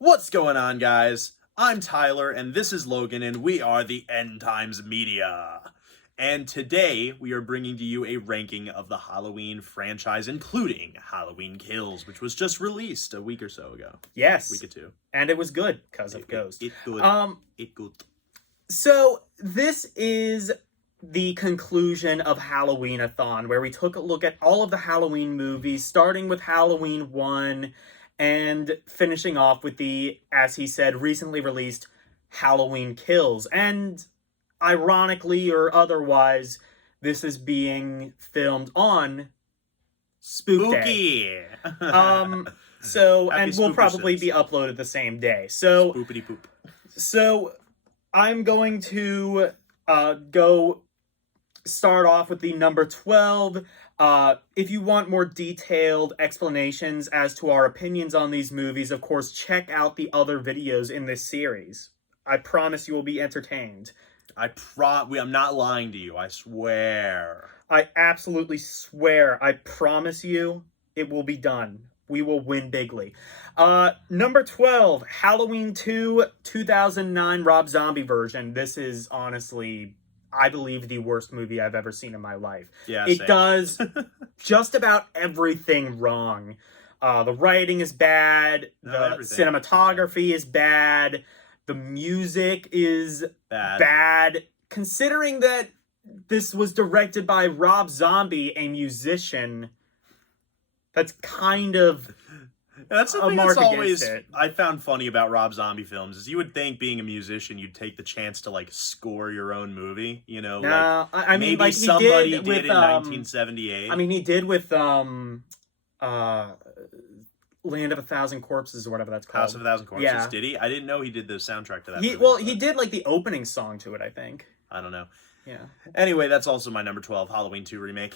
What's going on, guys? I'm Tyler, and this is Logan, and we are the End Times Media. And today, we are bringing to you a ranking of the Halloween franchise, including Halloween Kills, which was just released a week or so ago. Yes. Week or two. And it was good, because of Ghost. It good. It good. So, this is the conclusion of Halloween-O-Thon, where we took a look at all of the Halloween movies, starting with Halloween 1, and finishing off with the, as he said, recently released Halloween Kills. And ironically or otherwise, this is being filmed on Spook Day. Spooky! And will probably be uploaded the same day. So, Spoopity poop. So, I'm going to go start off with the number 12. If you want more detailed explanations as to our opinions on these movies, of course, check out the other videos in this series. I promise you will be entertained. I'm not lying to you, I swear. I absolutely swear, I promise you, it will be done. We will win bigly. Number 12, Halloween 2, 2009 Rob Zombie version. This is honestly, I believe, the worst movie I've ever seen in my life. Yeah, it same. does just about everything wrong. The writing is bad. The cinematography is bad. The music is bad. Considering that this was directed by Rob Zombie, a musician, that's kind of that's the a thing mark that's always against it. I found funny about Rob Zombie films is you would think being a musician you'd take the chance to like score your own movie, you know? No, like, I mean, maybe like he somebody did did with in 1978. I mean, he did with Land of a Thousand Corpses or whatever that's called. House of a Thousand Corpses. Yeah. Did he? I didn't know he did the soundtrack to that. He did like the opening song to it, I think. I don't know. Yeah. Anyway, that's also my number 12 Halloween 2 remake.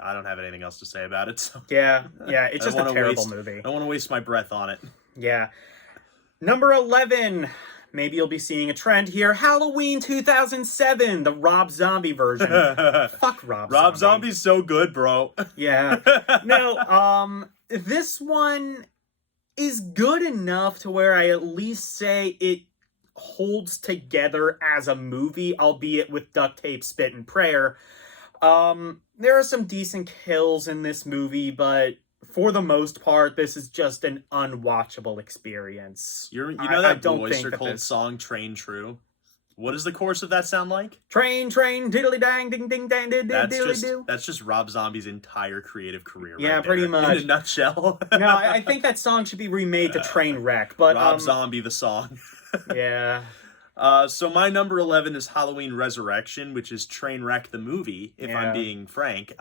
I don't have anything else to say about it. So. Yeah, it's just a terrible movie. I don't want to waste my breath on it. Yeah. Number 11. Maybe you'll be seeing a trend here. Halloween 2007, the Rob Zombie version. Fuck Rob Zombie. Rob Zombie's so good, bro. Yeah. No, this one is good enough to where I at least say it holds together as a movie, albeit with duct tape, spit, and prayer. There are some decent kills in this movie, but for the most part, this is just an unwatchable experience. You know that Oyster Cult song, Train True? What does the chorus of that sound like? Train, diddly dang, ding, ding, dang, diddly do. That's just Rob Zombie's entire creative career. Yeah, right pretty there, much. in a nutshell. No, I think that song should be remade to Trainwreck, but Rob Zombie, the song. Yeah. So my number 11 is Halloween Resurrection, which is Trainwreck the movie, if I'm being frank.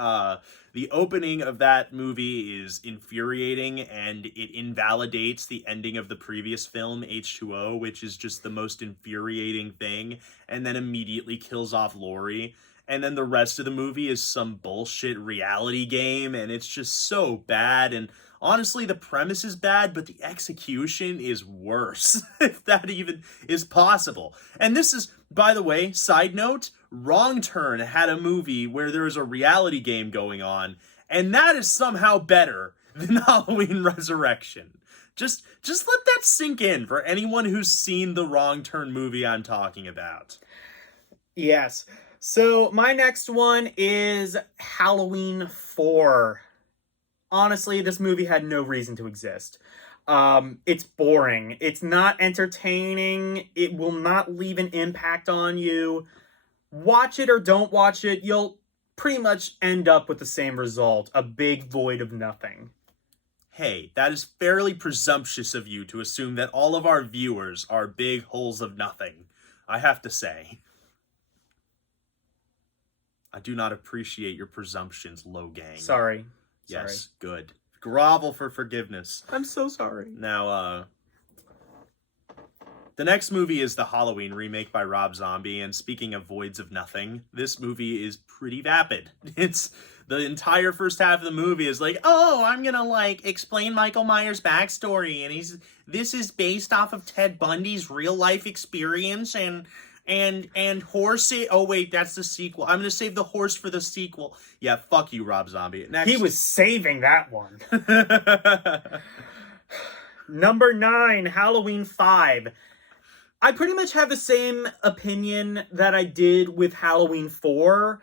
The opening of that movie is infuriating, and it invalidates the ending of the previous film, H2O, which is just the most infuriating thing, and then immediately kills off Laurie. And then the rest of the movie is some bullshit reality game, and it's just so bad, and honestly, the premise is bad, but the execution is worse, if that even is possible. And this is, by the way, side note, Wrong Turn had a movie where there is a reality game going on, and that is somehow better than Halloween Resurrection. Just let that sink in for anyone who's seen the Wrong Turn movie I'm talking about. Yes. So, my next one is Halloween 4. Honestly, this movie had no reason to exist. It's boring. It's not entertaining. It will not leave an impact on you. Watch it or don't watch it, you'll pretty much end up with the same result. A big void of nothing. Hey, that is fairly presumptuous of you to assume that all of our viewers are big holes of nothing, I have to say. I do not appreciate your presumptions, low gang. Sorry. Yes, good. Grovel for forgiveness. I'm so sorry. Now, the next movie is the Halloween remake by Rob Zombie, and speaking of voids of nothing, this movie is pretty vapid. It's the entire first half of the movie is like, oh, I'm gonna like explain Michael Myers' backstory, and this is based off of Ted Bundy's real life experience, and horse it. Oh wait, that's the sequel. I'm gonna save the horse for the sequel. Yeah, fuck you, Rob Zombie. Next. He was saving that one. Number 9, Halloween 5. I pretty much have the same opinion that I did with Halloween 4.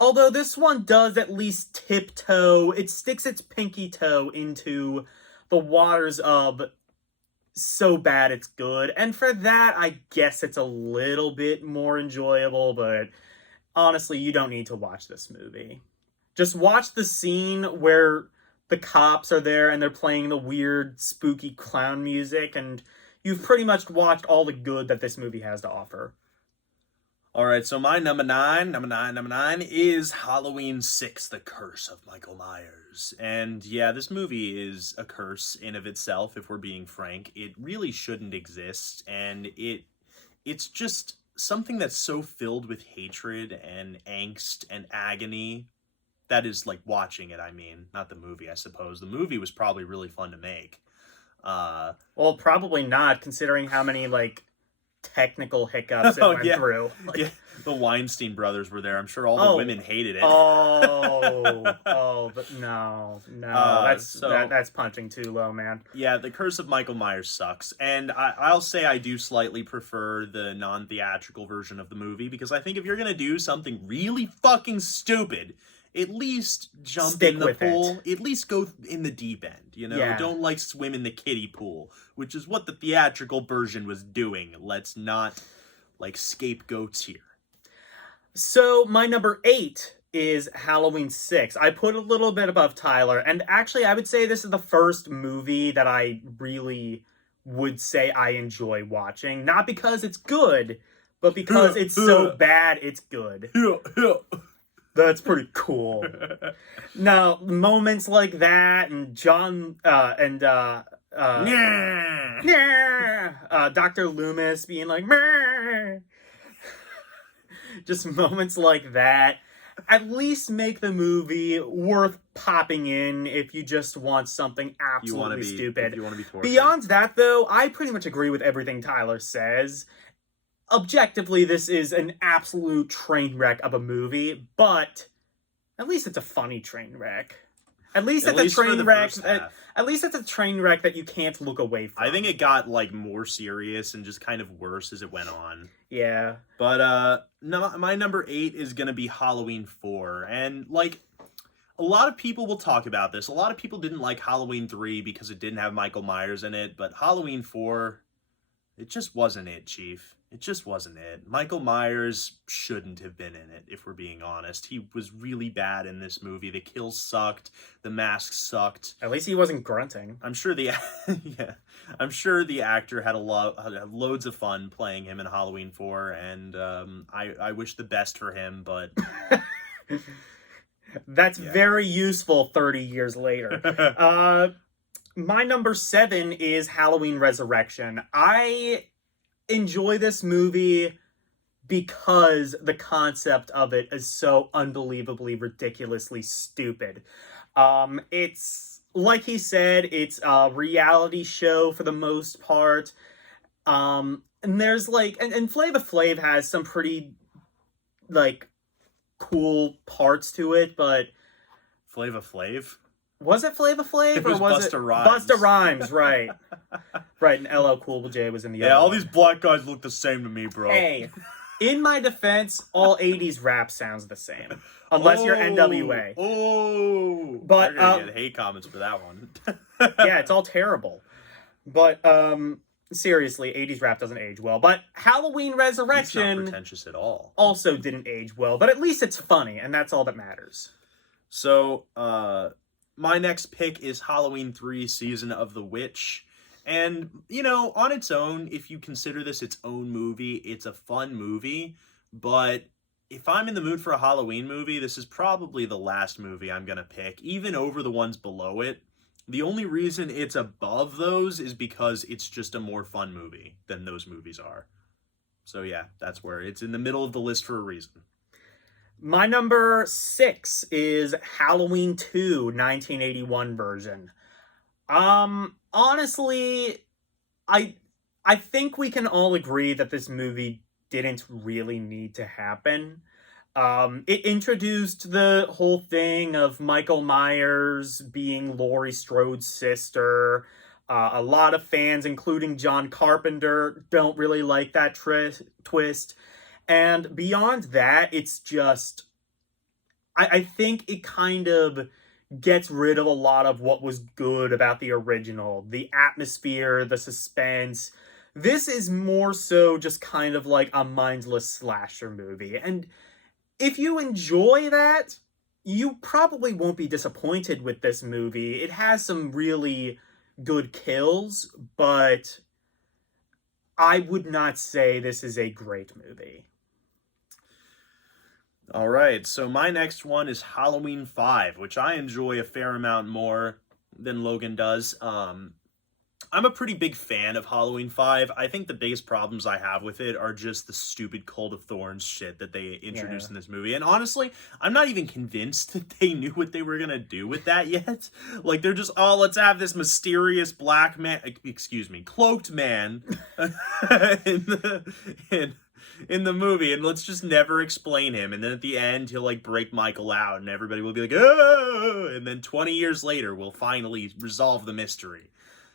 Although this one does at least tiptoe, it sticks its pinky toe into the waters of so bad it's good. And for that, I guess it's a little bit more enjoyable, but honestly, you don't need to watch this movie. Just watch the scene where the cops are there and they're playing the weird, spooky clown music, and you've pretty much watched all the good that this movie has to offer. All right, so my number nine is Halloween 6, The Curse of Michael Myers. And yeah, this movie is a curse in of itself, if we're being frank. It really shouldn't exist, and it's just something that's so filled with hatred and angst and agony. That is, like, watching it, I mean. Not the movie, I suppose. The movie was probably really fun to make. Well, probably not, considering how many, like, technical hiccups it went through. Like, yeah, the Weinstein brothers were there. I'm sure all the women hated it. But no, that's punching too low, man. Yeah, The Curse of Michael Myers sucks, and I'll say I do slightly prefer the non-theatrical version of the movie, because I think if you're gonna do something really fucking stupid, at least jump in the pool. At least go in the deep end, you know? Yeah. Don't, like, swim in the kiddie pool, which is what the theatrical version was doing. Let's not, like, scapegoats here. So, my number 8 is Halloween 6. I put a little bit above Tyler, and actually, I would say this is the first movie that I really would say I enjoy watching. Not because it's good, but because it's so bad it's good. That's pretty cool. Now, moments like that, and Dr. Loomis being like, just moments like that, at least make the movie worth popping in if you just want something absolutely stupid. You want to be tortured. Beyond that, though, I pretty much agree with everything Tyler says. Objectively, this is an absolute train wreck of a movie, but at least it's a funny train wreck. At least it's a train wreck. At least it's a train wreck that you can't look away from. I think it got, like, more serious and just kind of worse as it went on. Yeah. But no, my number 8 is gonna be Halloween 4, and, like, a lot of people will talk about this. A lot of people didn't like Halloween 3 because it didn't have Michael Myers in it, but Halloween 4, it just wasn't it, Chief. It just wasn't it. Michael Myers shouldn't have been in it, if we're being honest. He was really bad in this movie. The kills sucked. The mask sucked. At least he wasn't grunting. I'm sure the I'm sure the actor had loads of fun playing him in Halloween 4, and I wish the best for him, but that's very useful 30 years later. My number 7 is Halloween Resurrection. I enjoy this movie because the concept of it is so unbelievably, ridiculously stupid. It's, like he said, it's a reality show for the most part. And there's, like, and Flava Flav has some pretty, like, cool parts to it, but... Flava Flav? Was it Flava Flav? It was Busta Rhymes. Busta Rhymes, right. Right, and LL Cool J was in the other all one. These black guys look the same to me, bro. Hey, in my defense, all 80s rap sounds the same. Unless you're NWA. But you're gonna get hate comments for that one. Yeah, it's all terrible. But, seriously, 80s rap doesn't age well. But Halloween Resurrection... It's not pretentious at all. ...also didn't age well. But at least it's funny, and that's all that matters. So, my next pick is Halloween 3, Season of the Witch. And, you know, on its own, if you consider this its own movie, it's a fun movie. But if I'm in the mood for a Halloween movie, this is probably the last movie I'm going to pick, even over the ones below it. The only reason it's above those is because it's just a more fun movie than those movies are. So, yeah, that's where it's in the middle of the list for a reason. My number 6 is Halloween 2, 1981 version. Honestly, I think we can all agree that this movie didn't really need to happen. It introduced the whole thing of Michael Myers being Laurie Strode's sister. A lot of fans, including John Carpenter, don't really like that twist. And beyond that, it's just... I think it kind of gets rid of a lot of what was good about the original. The atmosphere, the suspense. This is more so just kind of like a mindless slasher movie. And if you enjoy that, you probably won't be disappointed with this movie. It has some really good kills, but I would not say this is a great movie. All right, so my next one is Halloween 5, which I enjoy a fair amount more than Logan does. I'm a pretty big fan of Halloween 5. I think the biggest problems I have with it are just the stupid Cult of Thorns shit that they introduced in this movie. And honestly, I'm not even convinced that they knew what they were going to do with that yet. Like, they're just, oh, let's have this mysterious black man, cloaked man in the movie, and let's just never explain him. And then at the end, he'll, like, break Michael out, and everybody will be like, oh! And then 20 years later, we'll finally resolve the mystery.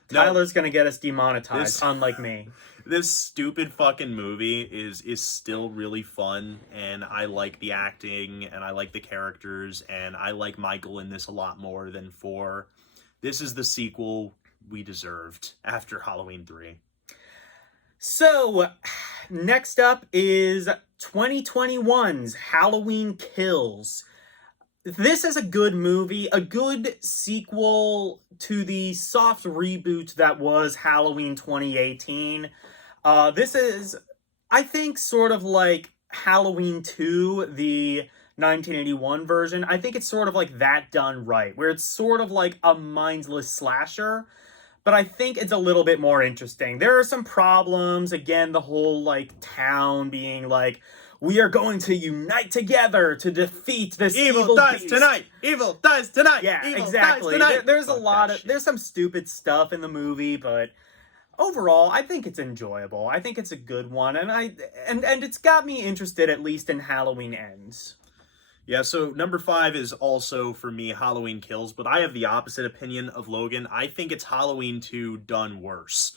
Tyler's gonna get us demonetized, unlike me. This stupid fucking movie is still really fun, and I like the acting, and I like the characters, and I like Michael in this a lot more than 4. This is the sequel we deserved after Halloween 3. So, next up is 2021's Halloween Kills. This is a good movie, a good sequel to the soft reboot that was Halloween 2018. This is, I think, sort of like Halloween 2, the 1981 version. I think it's sort of like that done right, where it's sort of like a mindless slasher, but I think it's a little bit more interesting. There are some problems, again, the whole, like, town being like, we are going to unite together to defeat this evil dies beast. tonight. Evil dies tonight. Yeah, evil exactly. Dies tonight. There's a lot of there's some stupid stuff in the movie, but overall, I think it's enjoyable. I think it's a good one, and it's got me interested at least in Halloween Ends. Yeah, so number 5 is also, for me, Halloween Kills, but I have the opposite opinion of Logan. I think it's Halloween 2 done worse.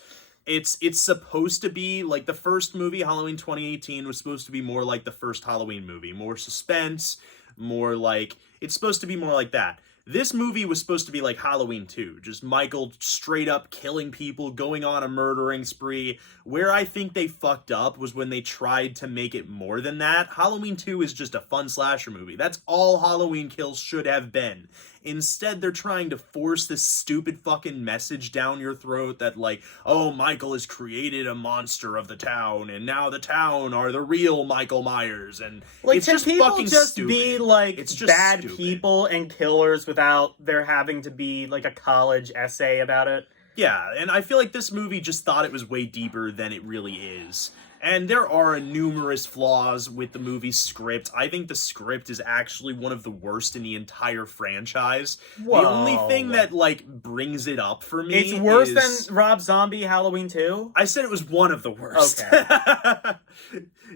It's supposed to be, like, the first movie, Halloween 2018, was supposed to be more like the first Halloween movie. More suspense, more like... It's supposed to be more like that. This movie was supposed to be like Halloween 2. Just Michael straight up killing people, going on a murdering spree. Where I think they fucked up was when they tried to make it more than that. Halloween 2 is just a fun slasher movie. That's all Halloween Kills should have been. Instead, they're trying to force this stupid fucking message down your throat that, like, oh, Michael has created a monster of the town, and now the town are the real Michael Myers, and like, it's just fucking stupid. Be, like, it's just bad stupid. People and killers without there having to be, like, a college essay about it. Yeah, and I feel like this movie just thought it was way deeper than it really is. And there are numerous flaws with the movie's script. I think the script is actually one of the worst in the entire franchise. Whoa. The only thing that, like, brings it up for me It's worse than Rob Zombie Halloween 2? I said it was one of the worst. Okay.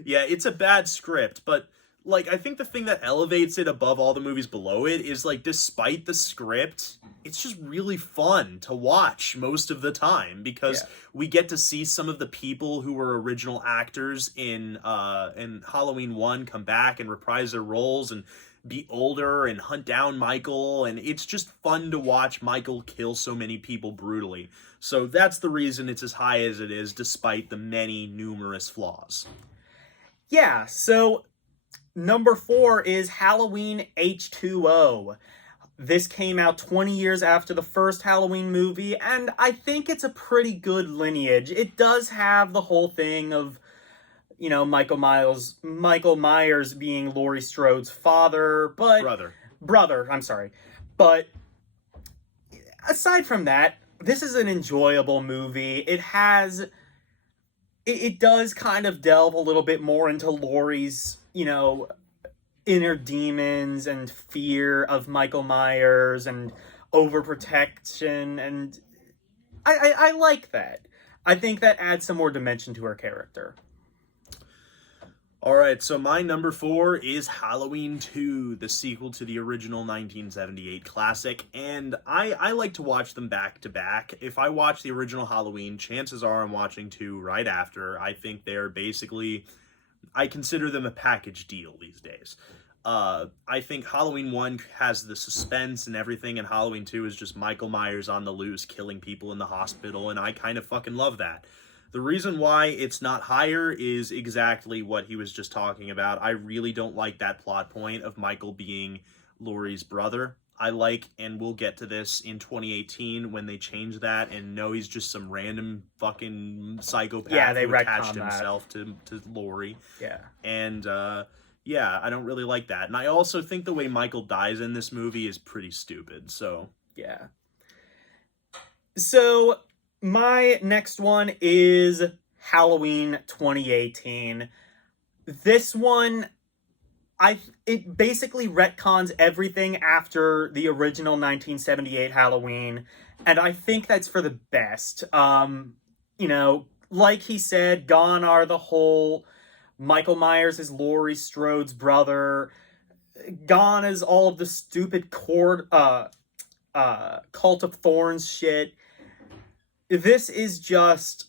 Yeah, it's a bad script, but, like, I think the thing that elevates it above all the movies below it is, like, despite the script, it's just really fun to watch most of the time, because we get to see some of the people who were original actors in Halloween 1 come back and reprise their roles and be older and hunt down Michael, and it's just fun to watch Michael kill so many people brutally. So that's the reason it's as high as it is, despite the many numerous flaws. Yeah, so number 4 is Halloween H2O. This came out 20 years after the first Halloween movie, and I think it's a pretty good lineage. It does have the whole thing of, you know, Michael Myers being Laurie Strode's father, but... Brother, I'm sorry. But aside from that, this is an enjoyable movie. It does kind of delve a little bit more into Laurie's, you know, inner demons and fear of Michael Myers and overprotection, and I like that. I think that adds some more dimension to her character. All right, so my number 4 is Halloween 2, the sequel to the original 1978 classic, and I like to watch them back to back. If I watch the original Halloween, chances are I'm watching 2 right after. I think they're basically, I consider them a package deal these days. I think Halloween 1 has the suspense and everything, and Halloween 2 is just Michael Myers on the loose, killing people in the hospital, and I kind of fucking love that. The reason why it's not higher is exactly what he was just talking about. I really don't like that plot point of Michael being Laurie's brother. I like, and we'll get to this in 2018 when they change that, and no, he's just some random fucking psychopath who attached himself to Laurie. Yeah. And, yeah, I don't really like that. And I also think the way Michael dies in this movie is pretty stupid, so. Yeah. So, my next one is Halloween 2018. This one, it basically retcons everything after the original 1978 Halloween, and I think that's for the best. You know, like he said, gone are the whole Michael Myers is Laurie Strode's brother. Gone is all of the stupid Cult of Thorns shit. This is just,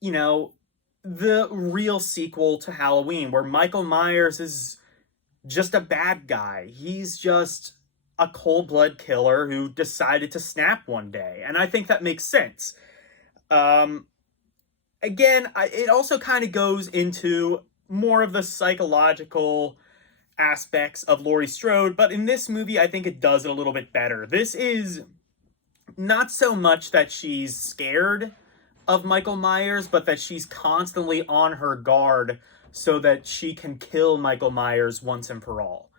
you know, the real sequel to Halloween, where Michael Myers is just a bad guy. He's just a cold-blooded killer who decided to snap one day, and I think that makes sense. Again, it also kind of goes into more of the psychological aspects of Laurie Strode, but in this movie, I think it does it a little bit better. This is not so much that she's scared of Michael Myers, but that she's constantly on her guard so that she can kill Michael Myers once and for all.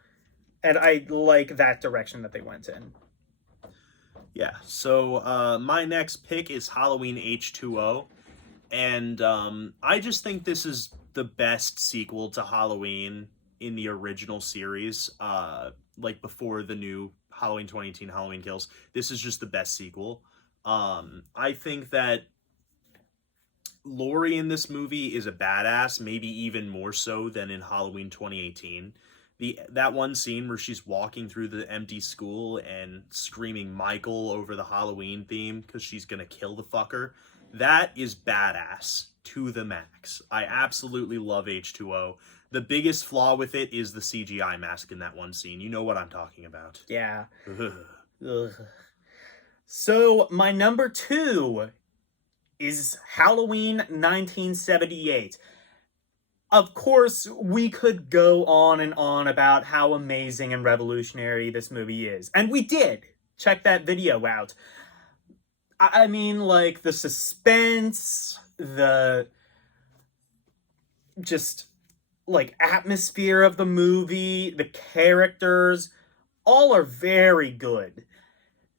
And I like that direction that they went in. Yeah, so my next pick is Halloween H2O, and I just think this is the best sequel to Halloween in the original series, like before the new Halloween 2018 Halloween Kills. This is just the best sequel. I think that Laurie in this movie is a badass, maybe even more so than in Halloween 2018. That one scene where she's walking through the empty school and screaming Michael over the Halloween theme because she's gonna kill the fucker, that is badass to the max. I absolutely love H2O. The biggest flaw with it is the CGI mask in that one scene. You know what I'm talking about. Yeah. Ugh. So, my number 2 is Halloween 1978. Of course, we could go on and on about how amazing and revolutionary this movie is. And we did. Check that video out. I mean, like, the suspense, the just, like, atmosphere of the movie, the characters, all are very good.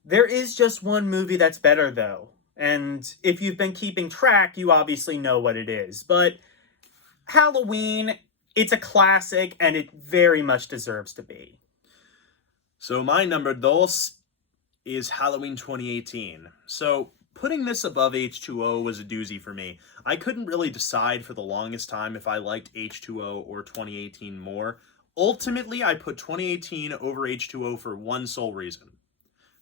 There is just one movie that's better, though. And if you've been keeping track, you obviously know what it is. But Halloween, it's a classic, and it very much deserves to be. So my number dos is Halloween 2018. So putting this above H2O was a doozy for me. I couldn't really decide for the longest time if I liked H2O or 2018 more. Ultimately, I put 2018 over H2O for one sole reason.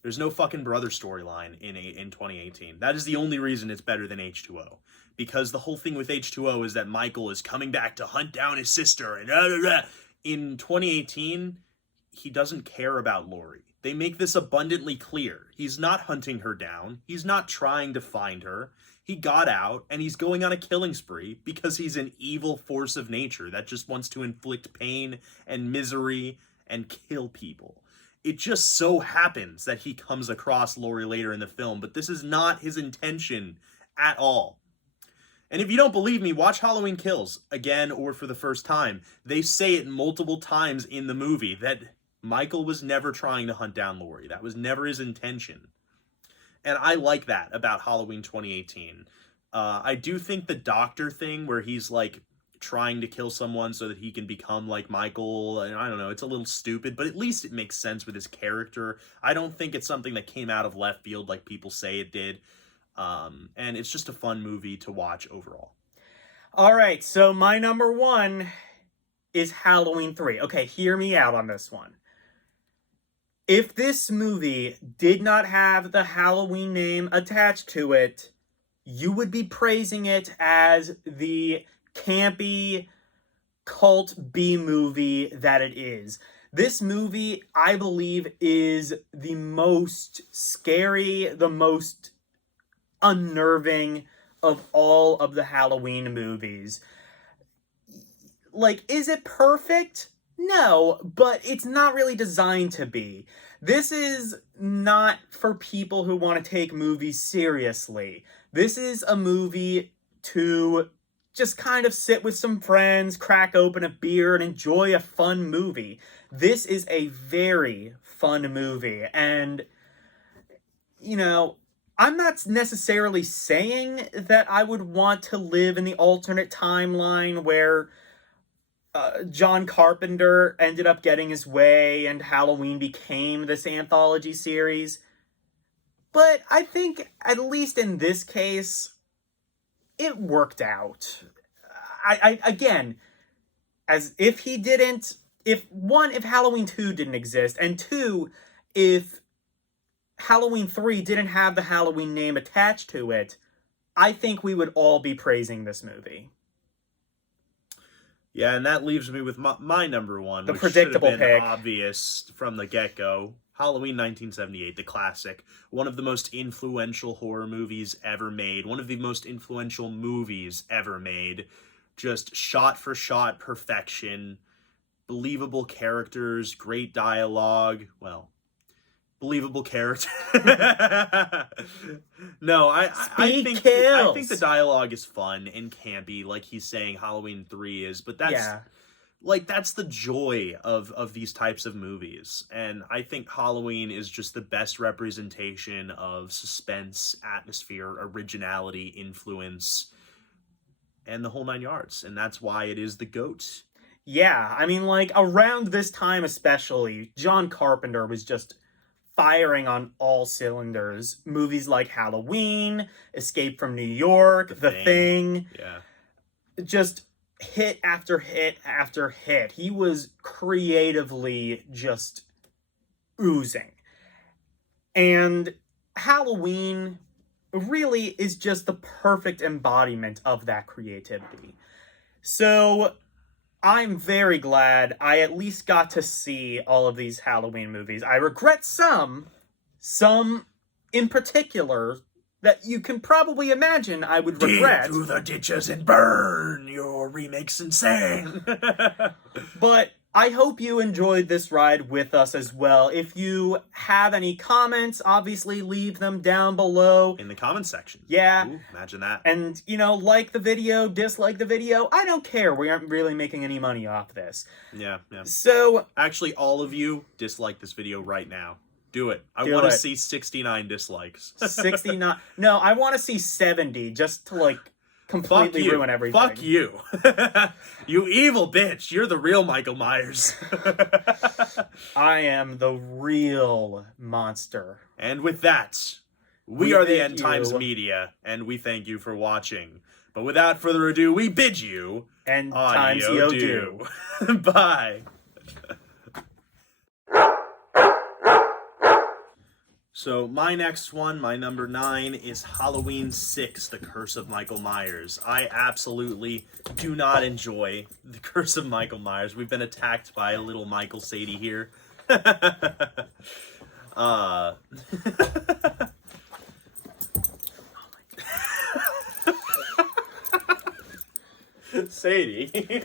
There's no fucking brother storyline in 2018. That is the only reason it's better than H2O. Because the whole thing with H2O is that Michael is coming back to hunt down his sister, and in 2018, he doesn't care about Laurie. They make this abundantly clear. He's not hunting her down. He's not trying to find her. He got out, and he's going on a killing spree because he's an evil force of nature that just wants to inflict pain and misery and kill people. It just so happens that he comes across Laurie later in the film, but this is not his intention at all. And if you don't believe me, watch Halloween Kills again or for the first time. They say it multiple times in the movie that Michael was never trying to hunt down Laurie. That was never his intention. And I like that about Halloween 2018. I do think the doctor thing where he's like trying to kill someone so that he can become like Michael, and I don't know, it's a little stupid, but at least it makes sense with his character. I don't think it's something that came out of left field like people say it did. And it's just a fun movie to watch overall. All right, so my number 1 is Halloween 3. Okay, hear me out on this one. If this movie did not have the Halloween name attached to it, you would be praising it as the campy cult B-movie that it is. This movie, I believe, is the most scary, the most unnerving of all of the Halloween movies. Like, is it perfect? No, but it's not really designed to be. This is not for people who want to take movies seriously. This is a movie to just kind of sit with some friends, crack open a beer, and enjoy a fun movie. This is a very fun movie, and, you know, I'm not necessarily saying that I would want to live in the alternate timeline where John Carpenter ended up getting his way and Halloween became this anthology series. But I think, at least in this case, it worked out. Again, as if he didn't, if Halloween 2 didn't exist, and 2, if Halloween 3 didn't have the Halloween name attached to it, I think we would all be praising this movie. Yeah, and that leaves me with my number one, the which predictable should have been pick. Obvious from the get-go. Halloween 1978, the classic. One of the most influential horror movies ever made. One of the most influential movies ever made. Just shot-for-shot perfection. Believable characters, great dialogue. Well, believable character. No, I think the dialogue is fun and campy, like he's saying Halloween 3 is, but that's the joy of these types of movies. And I think Halloween is just the best representation of suspense, atmosphere, originality, influence, and the whole 9 yards. And that's why it is the GOAT. Yeah, I mean, like, around this time especially, John Carpenter was just firing on all cylinders. Movies like Halloween, Escape from New York, The Thing. Yeah. Just hit after hit after hit. He was creatively just oozing. And Halloween really is just the perfect embodiment of that creativity. So I'm very glad I at least got to see all of these Halloween movies. I regret some in particular that you can probably imagine I would regret. Dig through the ditches and burn, your remake's insane. But I hope you enjoyed this ride with us as well. If you have any comments, obviously leave them down below. In the comments section. Yeah. Ooh, imagine that. And, you know, like the video, dislike the video. I don't care. We aren't really making any money off this. Yeah. So, actually, all of you, dislike this video right now. Do it. I want to see 69 dislikes. 69. No, I want to see 70 just to, like, completely ruin everything. Fuck you. You evil bitch. You're the real Michael Myers. I am the real monster. And with that, we are the End Times Media, and we thank you for watching. But without further ado, we bid you and times yo do. Bye. So my next one, my number 9, is Halloween 6, The Curse of Michael Myers. I absolutely do not enjoy The Curse of Michael Myers. We've been attacked by a little Michael Sadie here. Sadie.